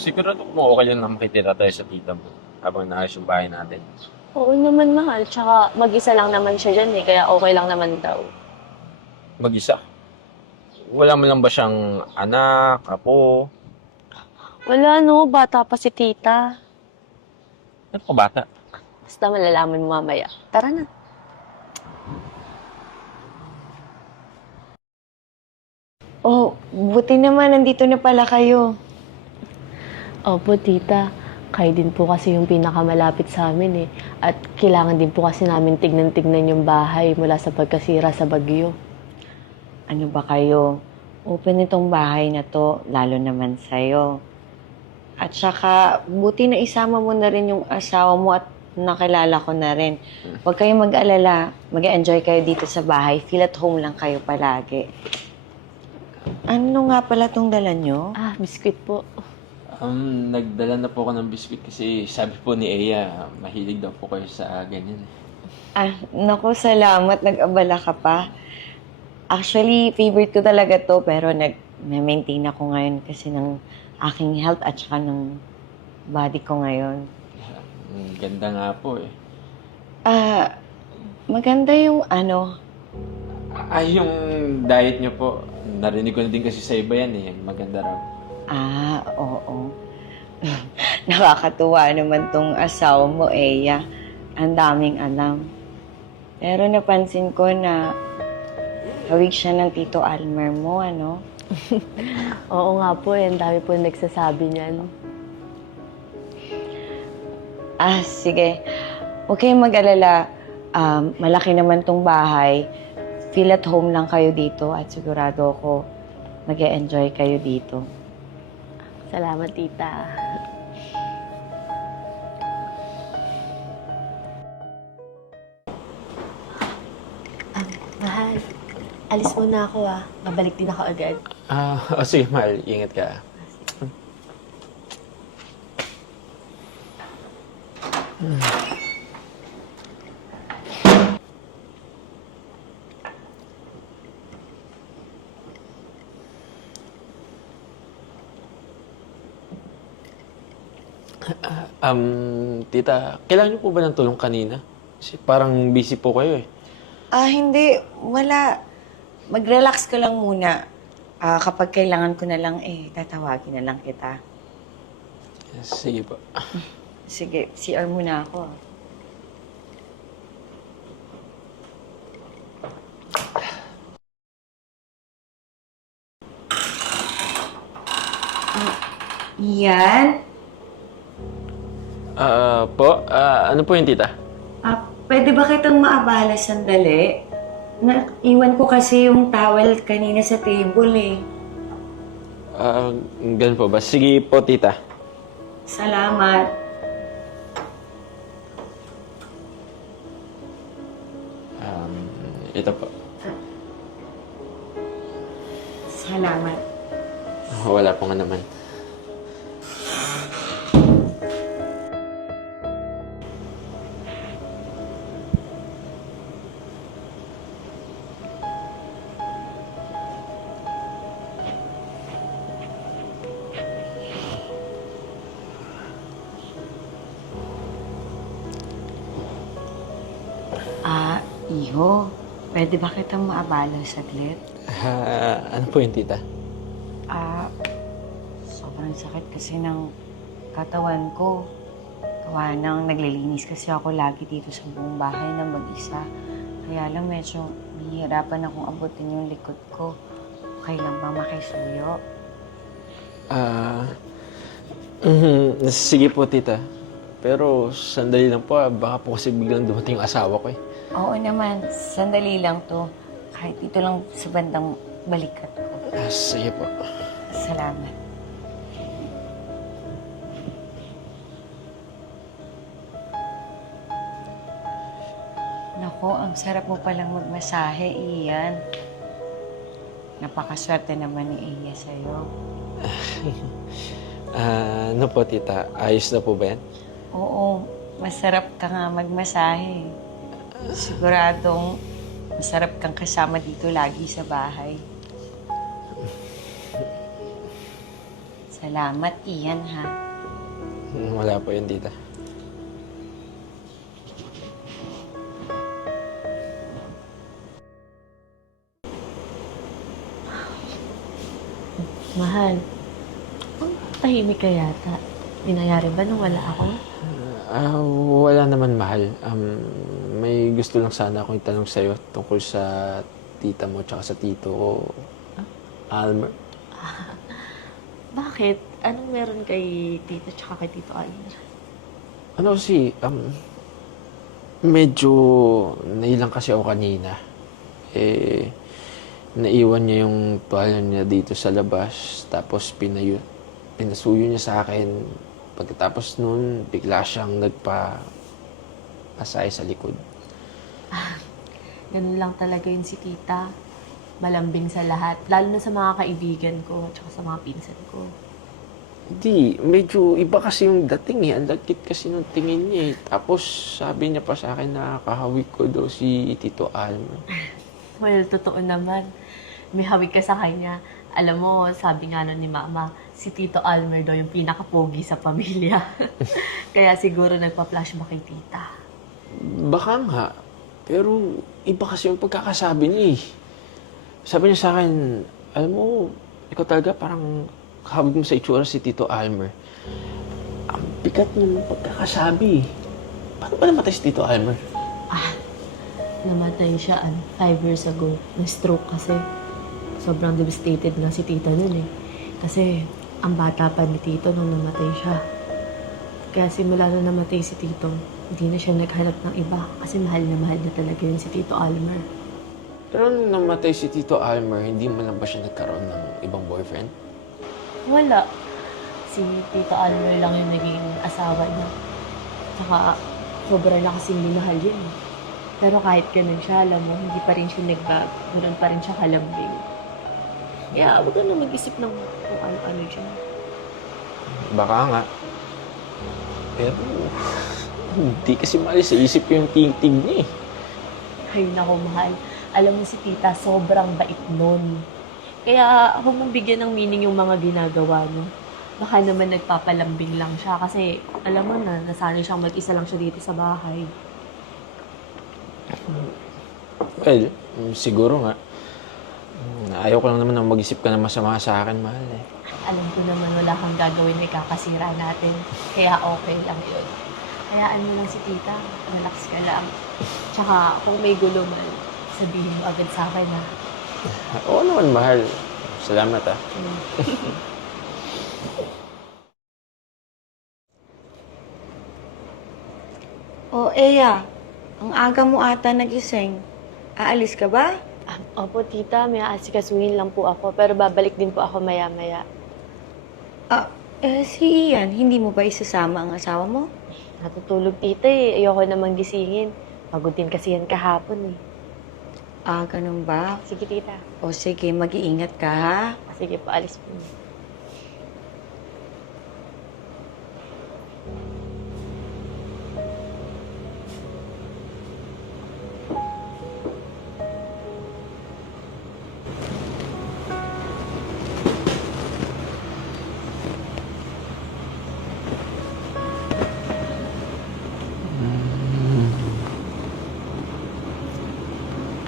sigurado kung okay lang na makitira tayo sa tita mo habang naayos yung bahay natin. Oo naman, mahal. Tsaka mag-isa lang naman siya dyan eh, kaya okay lang naman daw. Mag-isa. Wala mo lang ba siyang anak, apo? Wala no, bata pa si tita. Ano ka bata? Basta malalaman mo mamaya. Tara na. Oh, buti naman nandito na pala kayo. Opo, tita. Kayo din po kasi yung pinakamalapit sa amin eh. At kailangan din po kasi namin tignan-tignan yung bahay mula sa pagkasira sa bagyo. Ano ba kayo? Open itong bahay na to, lalo naman sa'yo. At saka, buti na isama mo na rin yung asawa mo at nakilala ko na rin. Huwag kayong mag-alala. Mag-enjoy kayo dito sa bahay. Feel at home lang kayo palagi. Ano nga pala tong dala nyo? Ah, biskwit po. Nagdala na po ako ng biscuit kasi sabi po ni Eya, mahilig daw po kayo sa ganyan. Ah, naku, salamat. Nag-abala ka pa. Actually, favorite ko talaga to, pero nag-maintain ako ngayon kasi ng aking health at saka ng body ko ngayon. Ang ganda nga po eh. Ah, maganda yung ano. Ay, yung diet niyo po, narinig ko na din kasi sa iba yan eh. Maganda raw. Ah, oo. Nakakatuwa naman tong asawa mo, Eya. Ang daming alam. Pero napansin ko na hawig siya ng Tito Almer mo, ano? Oo nga po eh, ang dami po nagsasabi niyan. Ah, sige. Huwag kayong mag-alala. Malaki naman tong bahay. Feel at home lang kayo dito at sigurado ako mag-e-enjoy kayo dito. Salamat, tita. Mahal, alis muna ako ah. Babalik din ako agad. Sige, mahal. Ingat ka. Tita, kailangan niyo po ba ng tulong kanina? Kasi parang busy po kayo eh. Ah, hindi. Wala. Mag-relax ka lang muna. Kapag kailangan ko na lang, tatawagin na lang kita. Sige po. Sige, CR muna ako. Yan. Ano po yung tita? Pwede ba kitang maabala sandali? Iwan ko kasi yung towel kanina sa table eh. Ganun po ba? Sige po, tita. Salamat. Ito po. Salamat. Wala po nga naman. Iho, pwede ba kitang maabala saglit? Ano po yung tita? Sobrang sakit kasi ng katawan ko. Gawa nang naglilinis kasi ako lagi dito sa buong bahay na mag-isa. Kaya lang medyo nahihirapan akong abutin yung likod ko. Okay lang ba makisuyo? Sige po, tita. Pero sandali lang po, baka po kasi biglang dumating yung asawa ko eh. Oo naman, sandali lang to. Kahit dito lang sa bandang balikat ko. Sige po. Salamat. Nako, ang sarap mo palang magmasahe, Ian. Napakaswerte naman ni Iya sa'yo. Ano po, tita? Ayos na po ba yan? Oo, masarap ka nga magmasahe. Siguradong masarap kang kasama dito lagi sa bahay. Salamat, Ian, ha? Wala po yun, tita. Mahal, tahimik ka yata. Dinayari ba nung wala ako? Wala naman, mahal. May gusto lang sana akong itanong sa'yo tungkol sa tita mo tsaka sa tito ko, Almer. Bakit? Anong meron kay tito tsaka kay tito Almer? Ano kasi, medyo nailang kasi ako kanina. Naiwan niya yung tuwalya niya dito sa labas, tapos pinasuyo niya sa akin. Pagkatapos nun, bigla siyang nagpa-asay sa likod. Ganun lang talaga yun si tita. Malambing sa lahat. Lalo na sa mga kaibigan ko at sa mga pinsan ko. Hindi, medyo iba kasi yung dating eh. Ang lagkit kasi nung tingin niya eh. Tapos sabi niya pa sa akin na kahawig ko daw si Tito Almer. Well, totoo naman. May hawig ka sa kanya. Alam mo, sabi nga nun ni Mama, si Tito Almer daw yung pinakapogi sa pamilya. Kaya siguro nagpa-flashback kay tita. Baka nga. Pero iba kasi yung pagkakasabi niya eh. Sabi niya sa akin, alam mo, ikaw talaga parang kahawig mo sa itsura si Tito Almer. Ang bigat ng pagkakasabi. Paano ba namatay si Tito Almer? Namatay siya 5 years ago. Na-stroke kasi. Sobrang devastated nga si tita nun eh. Kasi ang bata pa ni tito nung namatay siya. Kaya simula nung namatay si tito, hindi na siya naghanap ng iba. Kasi mahal na talaga yun si Tito Almer. Pero nung namatay si Tito Almer, hindi mo lang ba siya nagkaroon ng ibang boyfriend? Wala. Si Tito Almer lang yung naging asawa niya. Tsaka, sobra na kasing minahal yun. Pero kahit ganun siya, alam mo, hindi pa rin siya nagbago. Ganun pa rin siya kalambing. Kaya, huwag ka na mag-isip ng kung ano-ano siya. Baka nga. Pero, hindi kasi maalis sa isip ko yung tingting niya eh. Ay, naku, mahal. Alam mo si tita, sobrang bait nun. Kaya, huwag mong bigyan ng meaning yung mga ginagawa niyo. Baka naman nagpapalambing lang siya kasi, alam mo na, nasanay siyang mag-isa lang siya dito sa bahay. Well, siguro nga. Ayaw ko lang naman na mag-isip ka na masama sa akin, mahal eh. Alam ko naman wala kang gagawin na ikakasira natin. Kaya okay lang yun. Hayaan mo lang si tita. Relax ka lang. Tsaka kung may gulo man, sabihin mo agad sa akin ha. Oo naman, mahal. Salamat ah. O, Eya, ang aga mo ata nagising. Aalis ka ba? Opo tita, may aasikasuhin lang po ako. Pero babalik din po ako maya-maya. Si Ian, hindi mo ba isasama ang asawa mo? Natutulog tita eh. Ayoko namang gisingin. Pagod din kasi yan kahapon eh. Ganun ba? Sige tita. O sige, mag-iingat ka ha? Sige po, alis po.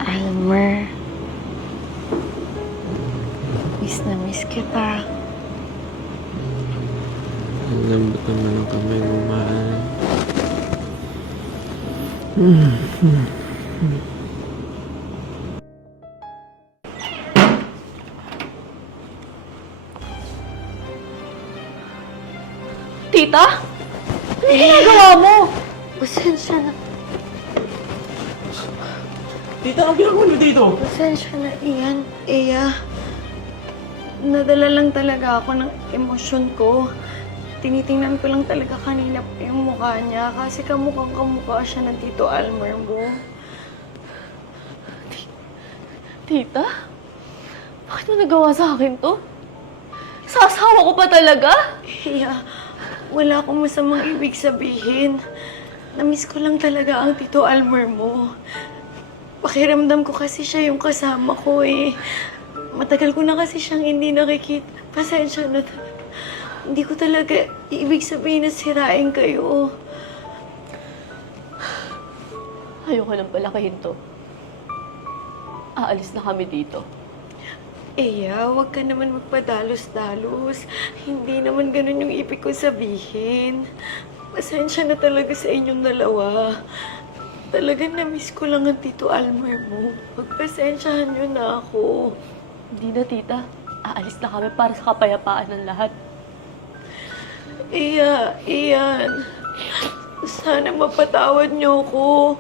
Almer, miss na miss kita. Ang lambot naman ang kamay mo, mahal. Tita? Ano ginagawa mo? Pasensya na. Tita, anong ginagawa niyo dito? Pasensya na, Ian. Eya, nadala lang talaga ako ng emosyon ko. Tinitingnan ko lang talaga kanina pa yung mukha niya kasi kamukhang kamukha siya ng Tito Almer mo. Tita? Bakit mo nagawa sa akin to? Sa asawa ko pa talaga? Eya, wala akong masamang ibig sabihin. Namiss ko lang talaga ang Tito Almer mo. Pakiramdam ko kasi siya yung kasama ko eh. Matagal ko na kasi siyang hindi nakikita. Pasensya na talaga. Hindi ko talaga ibig sabihin na sirain kayo. Ayoko nang palakihin to. Aalis na kami dito. Eya, huwag ka naman magpadalos-dalos. Hindi naman ganun yung ibig ko sabihin. Pasensya na talaga sa inyong dalawa. Talagang na-miss ko lang ang Tito Almer mo. Pagpasensyahan niyo na ako. Hindi na, tita. Aalis na kami para sa kapayapaan ng lahat. Iya, Iyan. Sana mapatawad niyo ako.